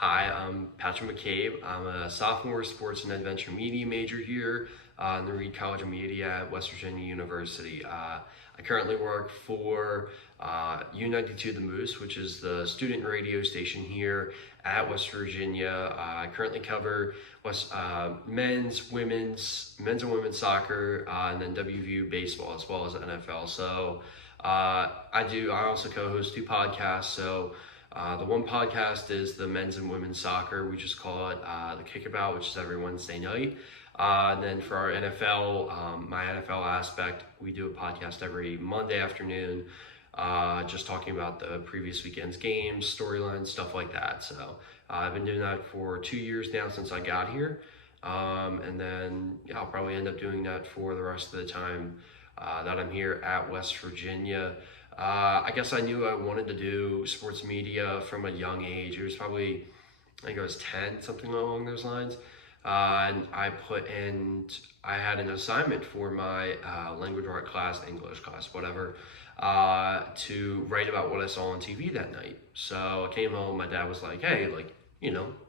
Hi, I'm Patrick McCabe. I'm a sophomore sports and adventure media major here in the Reed College of Media at West Virginia University. I currently work for U92 The Moose, which is the student radio station here at West Virginia. I currently cover men's and women's soccer, and then WVU baseball as well as NFL. So I also co-host two podcasts. The one podcast is the men's and women's soccer. We just call it the Kickabout, which is every Wednesday night. And then for our NFL, my NFL aspect, we do a podcast every Monday afternoon, just talking about the previous weekend's games, storylines, stuff like that. So I've been doing that for 2 years now since I got here. And then I'll probably end up doing that for the rest of the time that I'm here at West Virginia. I guess I knew I wanted to do sports media from a young age. It was probably, I think I was 10, something along those lines. And I had an assignment for my language art class, English class, whatever, to write about what I saw on TV that night. So I came home, my dad was like, hey, why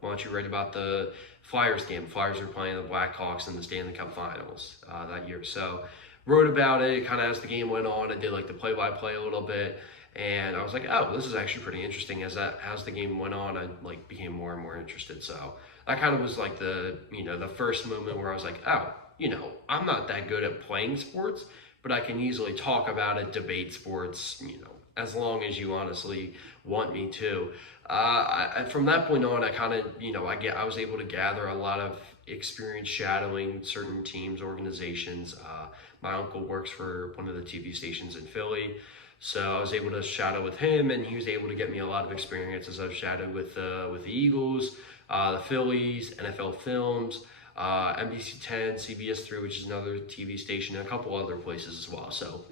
don't you write about the Flyers game? Flyers were playing the Blackhawks in the Stanley Cup Finals that year. So wrote about it kind of as the game went on. I did like the play-by-play a little bit, and I was like, oh, this is actually pretty interesting. As the game went on, I became more and more interested. So that kind of was like the first moment where I was like, oh, I'm not that good at playing sports, but I can easily talk about it, debate sports, as long as you honestly want me to. From that point on, I was able to gather a lot of experience shadowing certain teams, organizations. My uncle works for one of the TV stations in Philly, so I was able to shadow with him, and he was able to get me a lot of experience as I've shadowed with the Eagles, the Phillies, NFL Films, NBC 10, CBS 3, which is another TV station, and a couple other places as well. So,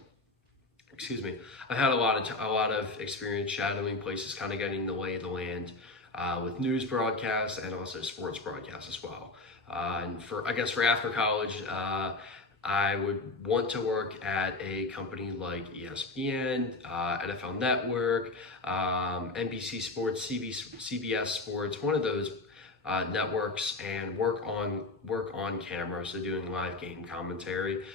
excuse me, I've had a lot of experience shadowing places, kind of getting the lay of the land with news broadcasts and also sports broadcasts as well. And for after college, I would want to work at a company like ESPN, NFL Network, NBC Sports, CBS Sports, one of those networks, and work on camera, so doing live game commentary,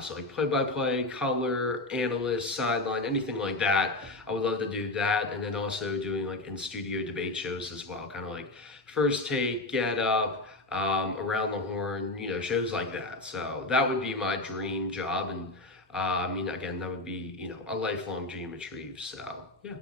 so like play-by-play, color, analyst, sideline, anything like that. I would love to do that, and then also doing like in-studio debate shows as well, kind of like First Take, Get Up, Around the Horn, shows like that. So that would be my dream job, and again, that would be a lifelong dream achieved. So yeah.